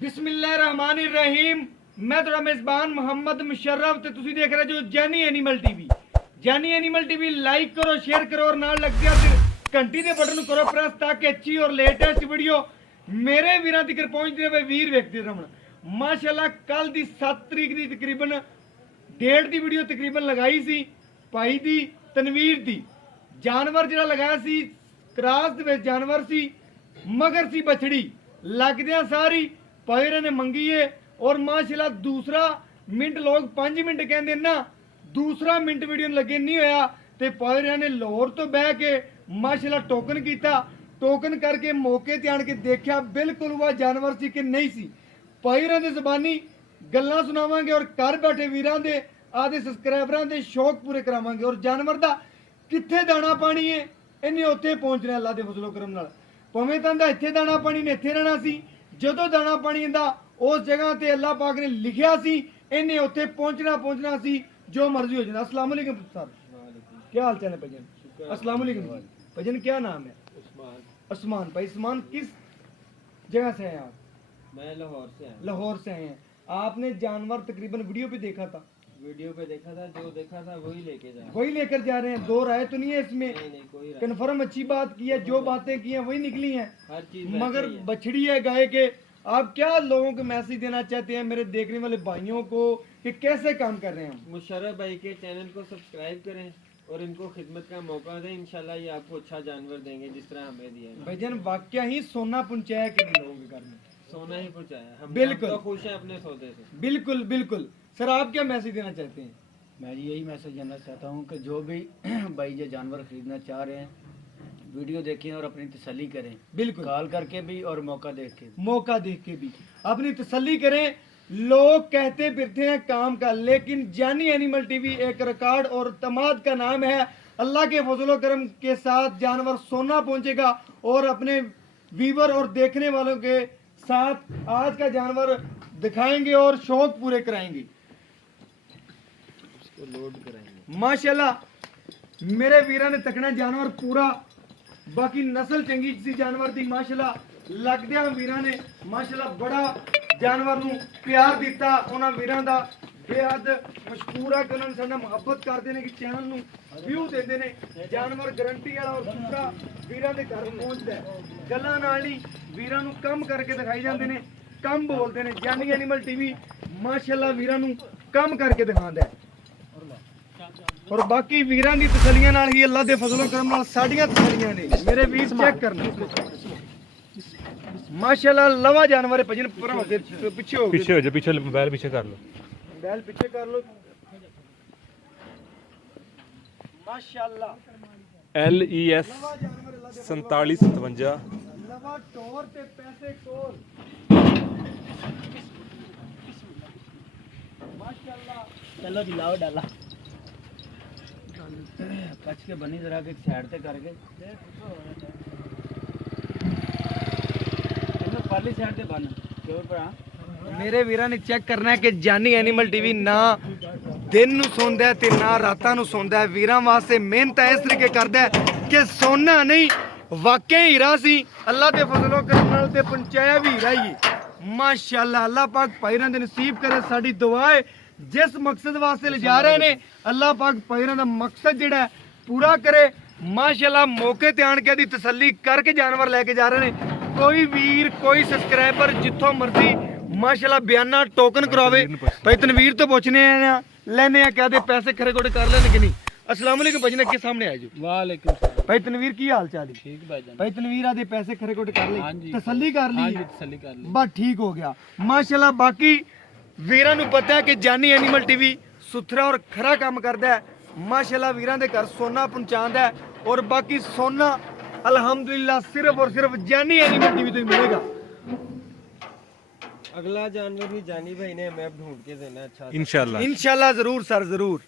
बिस्मिल्लाहिर्रहमानिर्रहीम। मैं थोड़ा मेजबान मोहम्मद मुशर्रफ ते तुसी देख रहे जो जानी एनिमल टीवी। जानी एनिमल टीवी लाइक करो, शेयर करो और नाल लग गया घंटी के बटन करो प्रेस ताकि अच्छी और लेटेस्ट वीडियो मेरे वीरां तक पहुंचते रहे। वीर वेखते रहन। माशाल्लाह कल दी 7 तरीक दी तकरीबन डेढ़ दी वीडियो तकरीबन लगाई सी भाई दी तनवीर दी। जानवर जिहड़ा लगाया सी क्रास दे विच जानवर सी, मगर सी बछड़ी लगदियां सारी पायरे ने मंगी है। और माशाल्लाह दूसरा मिनट लोग 5 मिनट कहते ना, दूसरा मिनट वीडियो लगे नहीं होया ते पायरे ने लाहौर तो बह के माशाल्लाह टोकन किया। टोकन करके मौके ते आण के देखा बिल्कुल वह जानवर सी कि नहीं सी। पायरे की जबानी गल्लां सुनावांगे और घर बैठे वीरां दे आदे सबसक्राइबरां दे शौक पूरे करावांगे। और जानवर दा कित्थे दाना पानी है इन्हें उत्थे पहुंचना अल्लाह दे फजलो करम नाल। भावें तां इत्थे दाना पानी ने इत्थे रहना सी, जदों दाना पानी दा उस जगह ते अल्लाह पाक ने लिखिया सी इन्हें उत्थे पहुंचना सी, जो मर्जी हो जाए। अस्सलाम वालेकुम सर, क्या हाल चाल है भजन? अस्सलाम वालेकुम भजन, क्या नाम है? उस्मान भाई। उस्मान किस जगह से हैं आप? मैं लाहौर से आया। लाहौर से आए हैं। आपने जानवर तकरीबन वीडियो पे देखा था? वीडियो पे देखा था, जो देखा था वही लेके जा वही लेकर जा रहे हैं। दो राय तो नहीं है इसमें? नहीं कोई राय। कन्फर्म अच्छी बात की है, जो बातें की हैं वही निकली हैं। हर चीज मगर वैसे ही है। बछड़ी है गाय के। आप क्या लोगों को मैसेज देना चाहते हैं मेरे देखने वाले भाइयों को कि कैसे काम कर रहे हैं हम? मुशर्रफ भाई के चैनल को सब्सक्राइब करें और इनको खिदमत का मौका दें। इंशाल्लाह ये आपको अच्छा जानवर देंगे जिस तरह हमें दिया है। भाईजान वाकया ही सोना पहुंचाया कि नहीं लोगों के घर में? सोना ही पहुंचाया हम। बिल्कुल। तो खुश हैं अपने सौदे से। बिल्कुल बिल्कुल। सर आप क्या मैसेज देना चाहते हैं? मैं यही मैसेज देना चाहता हूँ कि जो भी भाई ये जानवर खरीदना चाह रहे हैं वीडियो देखें और अपनी तसल्ली करें। बिल्कुल। कॉल करके भी और मौका देख के भी। मौका देख के भी अपनी तसल्ली करें। लोग कहते फिरते हैं काम का, लेकिन जानी एनिमल टीवी एक रिकॉर्ड और तमाद का नाम है। अल्लाह के फजलो करम के साथ जानवर सोना पहुंचेगा और अपने व्यूवर और देखने वालों के साथ आज का जानवर दिखाएंगे और शौक पूरे कराएंगे। उसको लोड कराएंगे। माशाल्लाह मेरे वीरा ने तकना जानवर पूरा, बाकी नस्ल चंगी सी जानवर दी। माशाल्लाह लगदिया वीरा ने माशाल्लाह बड़ा जानवर नू प्यार दिता। उन्हां वीरां दा बेहद मशकूर है कि उन्होंने साडा मुहब्बत करते हैं कि चैनल नू व्यू देते हैं। जानवर गारंटी वाला और दूसरा वीरां दे घर पहुंचदा है। गल्लां नाल ही वीरां नू कम करके दिखाई जांदे ने, कम बोलते हैं। जानी एनिमल टीवी माशाल्लाह वीरां नू कम करके दिखांदा है। और बाकी वीरां दी तसल्लियां नाल ही अल्लाह दे फजलो करम नाल साडियां तसल्लियां ने। मेरे वीर चेक करना माशाल्लाह लवा जानवर है। भजन पीछे हो गए, पीछे हो जा, पीछे मोबाइल पीछे कर लो, बैल पीछे कर लो। माशाल्लाह LES 4757 लवा टोर ते पैसे कोल। माशाल्लाह चलो दिलाओ डाला कच के बनी जरा के साइड ते करके पाली साइड ते बन क्यों पर मेरे वीरां ने चेक करना है कि जानी एनिमल टीवी ना दिन नू सोंदा है ते ना रातां नू सोंदा है। वीरां वास्ते मेहनत इस तरीके करदा है कि सोना नहीं वाकई हीरा सी। अल्लाह दे फजलो करम नाल ते पहुंचाया भी हीरा ही। माशाल्लाह अल्लाह पाक पायरां दे नसीब करे। साडी दुआ है जिस मकसद वास्ते ले जा रहे ने अल्लाह पाक पायरां दा मकसद जिहड़ा पूरा करे। माशाल्लाह मौके ते आण के दी तसल्ली करके जानवर लेके जा रहे ने। कोई वीर कोई सब्सक्राइबर जिथों मर्जी माशाल्लाह बयाना टोकन करावे। भाई तनवीर तो पूछने लेने क्या दे पैसे खरे खोटे कर लेने कि नहीं? अस्सलाम वालेकुम भजन के सामने आ जाओ। वालेकुम सलाम। भाई तनवीर की हाल चाल है? ठीक भाईजान। भाई तनवीर आदे पैसे खरे खोटे कर हाँ ले, जी। तसल्ली कर ली? हाँ जी, तसल्ली कर ली। बस ठीक हो गया माशाल्लाह। बाकी वीरां नू पता है कि जानी एनिमल टीवी सुथरा और खरा काम करदा है। माशाल्लाह वीरां दे घर सोना पहुंचांदा है। और बाकी सोना अल्हम्दुलिल्लाह सिर्फ और सिर्फ जानी एनिमल टीवी तो ही मिलेगा। अगला जानवर भी जानी भाई ने मैप ढूंढ के देना अच्छा सा। इंशाल्लाह। इंशाल्लाह जरूर सर जरूर।